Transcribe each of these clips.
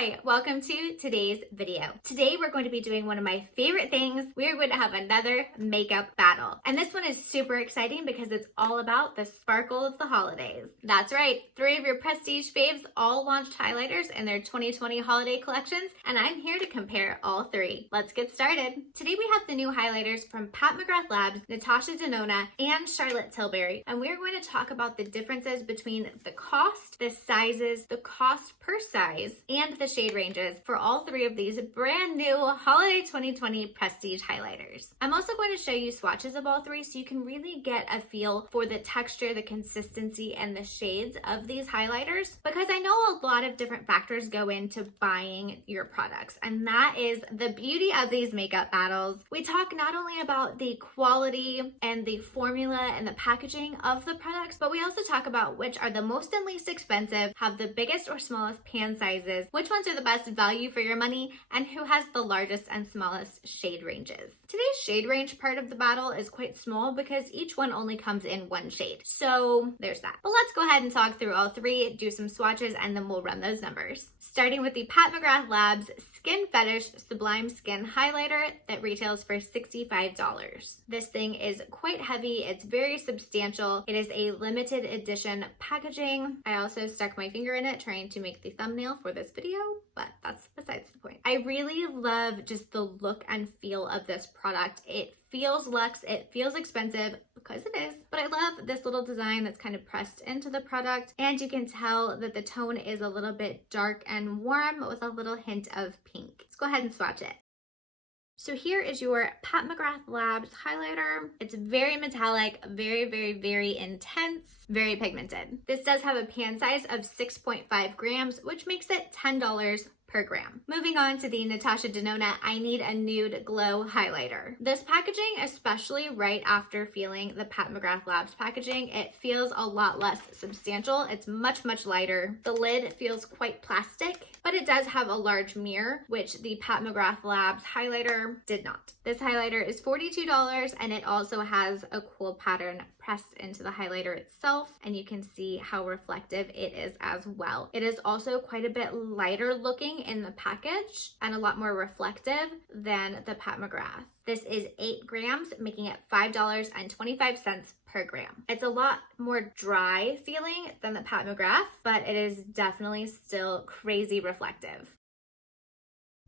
Hi, welcome to today's video. Today we're going to be doing one of my favorite things. We're going to have another makeup battle. And this one is super exciting because it's all about the sparkle of the holidays. That's right, 3 of your prestige faves all launched highlighters in their 2020 holiday collections, and I'm here to compare all 3. Let's get started. Today we have the new highlighters from McGrath Labs, Natasha Denona, and Charlotte Tilbury, and we're going to talk about the differences between the cost, the sizes, the cost per size, and the shade ranges for all 3 of these brand new holiday 2020 prestige highlighters. I'm also going to show you swatches of all 3 so you can really get a feel for the texture, the consistency, and the shades of these highlighters, because I know a lot of different factors go into buying your products, and that is the beauty of these makeup battles. We talk not only about the quality and the formula and the packaging of the products, but we also talk about which are the most and least expensive, have the biggest or smallest pan sizes, which ones are the best value for your money, and who has the largest and smallest shade ranges. Today's shade range part of the battle is quite small because each one only comes in 1 shade. So there's that. But let's go ahead and talk through all 3, do some swatches, and then we'll run those numbers. Starting with the McGrath Labs Skin Fetish Sublime Skin Highlighter that retails for $65. This thing is quite heavy. It's very substantial. It is a limited edition packaging. I also stuck my finger in it trying to make the thumbnail for this video, but that's besides the point. I really love just the look and feel of this product. It feels luxe, it feels expensive because it is, but I love this little design that's kind of pressed into the product, and you can tell that the tone is a little bit dark and warm with a little hint of pink. Let's go ahead and swatch it. So here is your McGrath Labs highlighter. It's very metallic, very intense, very pigmented. This does have a pan size of 6.5 grams, which makes it $10 per gram. Moving on to the Natasha Denona I Need a Nude Glow highlighter. This packaging, especially right after feeling the McGrath Labs packaging, it feels a lot less substantial. It's much lighter. The lid feels quite plastic, but it does have a large mirror, which the McGrath Labs highlighter did not. This highlighter is $42, and it also has a cool pattern pressed into the highlighter itself, and you can see how reflective it is as well. It is also quite a bit lighter looking in the package and a lot more reflective than the McGrath. This is 8 grams, making it $5.25 per gram. It's a lot more dry feeling than the McGrath, but it is definitely still crazy reflective.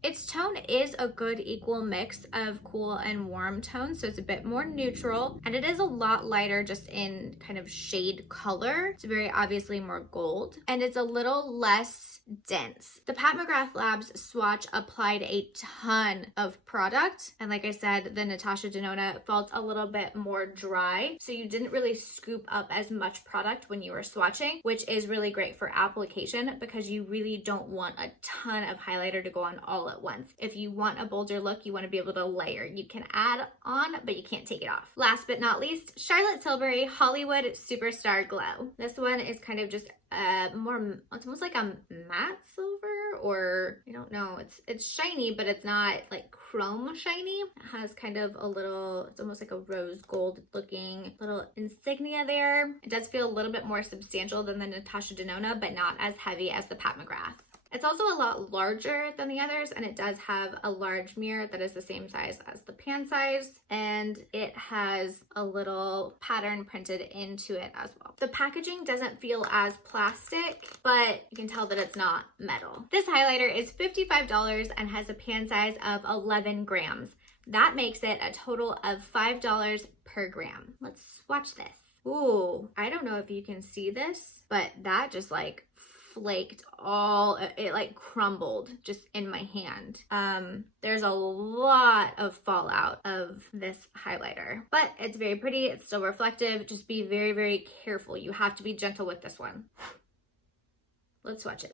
Its tone is a good equal mix of cool and warm tones, so it's a bit more neutral, and it is a lot lighter just in kind of shade color. It's very obviously more gold, and it's a little less dense. The McGrath Labs swatch applied a ton of product, and like I said, the Natasha Denona felt a little bit more dry, so you didn't really scoop up as much product when you were swatching, which is really great for application because you really don't want a ton of highlighter to go on all at once. If you want a bolder look, you want to be able to layer. You can add on, but you can't take it off. Last but not least, Charlotte Tilbury Hollywood Superstar Glow. This one is kind of just it's almost like a matte silver, or I don't know, it's shiny, but it's not like chrome shiny. It has kind of a little, it's almost like a rose gold looking little insignia there. It does feel a little bit more substantial than the Natasha Denona, but not as heavy as the McGrath. It's also a lot larger than the others, and it does have a large mirror that is the same size as the pan size, and it has a little pattern printed into it as well. The packaging doesn't feel as plastic, but you can tell that it's not metal. This highlighter is $55 and has a pan size of 11 grams. That makes it a total of $5 per gram. Let's swatch this. Ooh, I don't know if you can see this, but that just like flaked it like crumbled just in my hand. There's a lot of fallout of this highlighter, but it's very pretty. It's still reflective. Just be very careful. You have to be gentle with this one. Let's swatch it.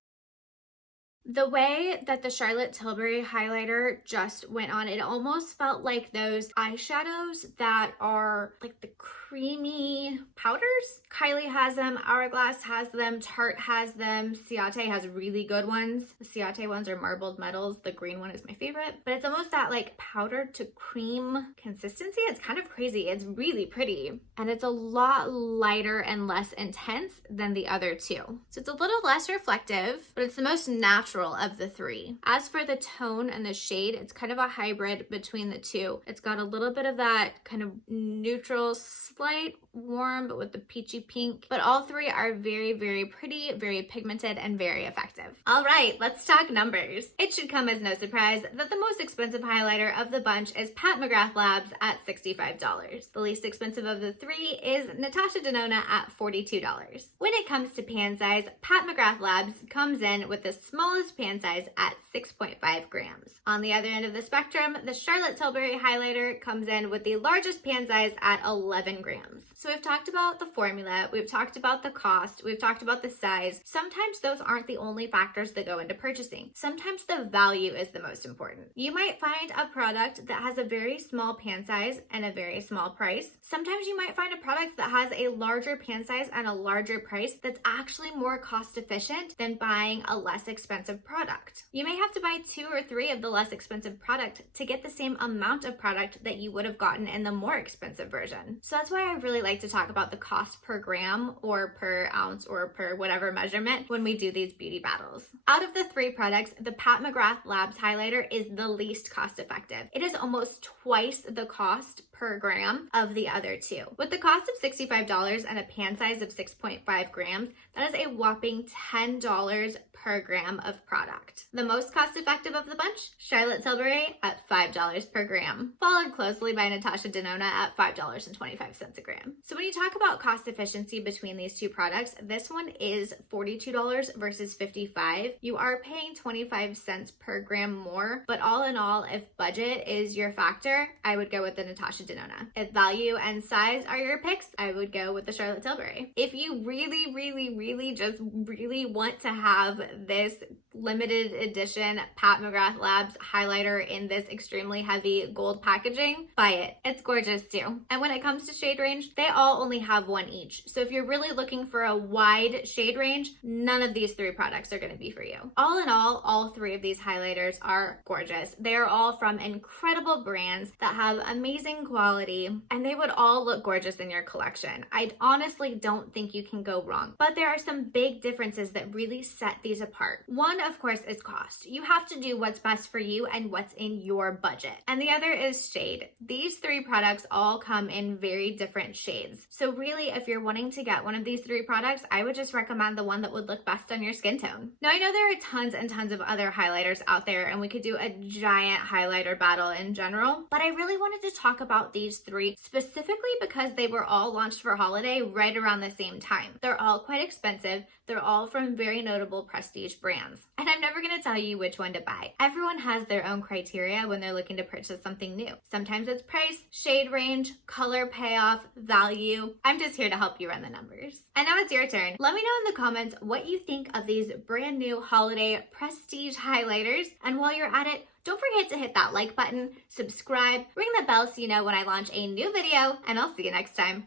The way that the Charlotte Tilbury highlighter just went on, it almost felt like those eyeshadows that are like the creamy powders. Kylie has them, Hourglass has them, Tarte has them, Ciate has really good ones. The Ciate ones are marbled metals. The green one is my favorite, but it's almost that like powder to cream consistency. It's kind of crazy. It's really pretty, and it's a lot lighter and less intense than the other two. So it's a little less reflective, but it's the most natural neutral of the three. As for the tone and the shade, it's kind of a hybrid between the two. It's got a little bit of that kind of neutral, slight warm, but with the peachy pink. But all three are very, very pretty, very pigmented, and very effective. All right, let's talk numbers. It should come as no surprise that the most expensive highlighter of the bunch is Pat McGrath Labs at $65. The least expensive of the three is Natasha Denona at $42. When it comes to pan size, Pat McGrath Labs comes in with the smallest pan size at 6.5 grams. On the other end of the spectrum, the Charlotte Tilbury highlighter comes in with the largest pan size at 11 grams. So we've talked about the formula, we've talked about the cost, we've talked about the size. Sometimes those aren't the only factors that go into purchasing. Sometimes the value is the most important. You might find a product that has a very small pan size and a very small price. Sometimes you might find a product that has a larger pan size and a larger price that's actually more cost efficient than buying a less expensive product. You may have to buy 2 or 3 of the less expensive product to get the same amount of product that you would have gotten in the more expensive version. So that's why I really like to talk about the cost per gram or per ounce or per whatever measurement when we do these beauty battles. Out of the 3 products, the Pat McGrath Labs highlighter is the least cost effective. It is almost twice the cost per gram of the other 2. With the cost of $65 and a pan size of 6.5 grams, that is a whopping $10 per gram of product. The most cost effective of the bunch, Charlotte Tilbury at $5 per gram, followed closely by Natasha Denona at $5.25 a gram. So when you talk about cost efficiency between these 2 products, this one is $42 versus $55. You are paying 25 cents per gram more, but all in all, if budget is your factor, I would go with the Natasha Denona. If value and size are your picks, I would go with the Charlotte Tilbury. If you really just want to have this limited edition Pat McGrath Labs highlighter in this extremely heavy gold packaging, buy it. It's gorgeous too. And when it comes to shade range, they all only have one each. So if you're really looking for a wide shade range, none of these 3 products are going to be for you. All in all 3 of these highlighters are gorgeous. They are all from incredible brands that have amazing quality, and they would all look gorgeous in your collection. I honestly don't think you can go wrong. But there are some big differences that really set these apart. One, of course, is cost. You have to do what's best for you and what's in your budget. And the other is shade. These 3 products all come in very different shades. So really, if you're wanting to get one of these 3 products, I would just recommend the one that would look best on your skin tone. Now, I know there are tons and tons of other highlighters out there, and we could do a giant highlighter battle in general, but I really wanted to talk about these 3 specifically because they were all launched for holiday right around the same time. They're all quite expensive. They're all from very notable prestige brands. And I'm never going to tell you which one to buy. Everyone has their own criteria when they're looking to purchase something new. Sometimes it's price, shade range, color payoff, value. I'm just here to help you run the numbers. And now it's your turn. Let me know in the comments what you think of these brand new holiday prestige highlighters. And while you're at it, don't forget to hit that like button, subscribe, ring the bell so you know when I launch a new video, and I'll see you next time.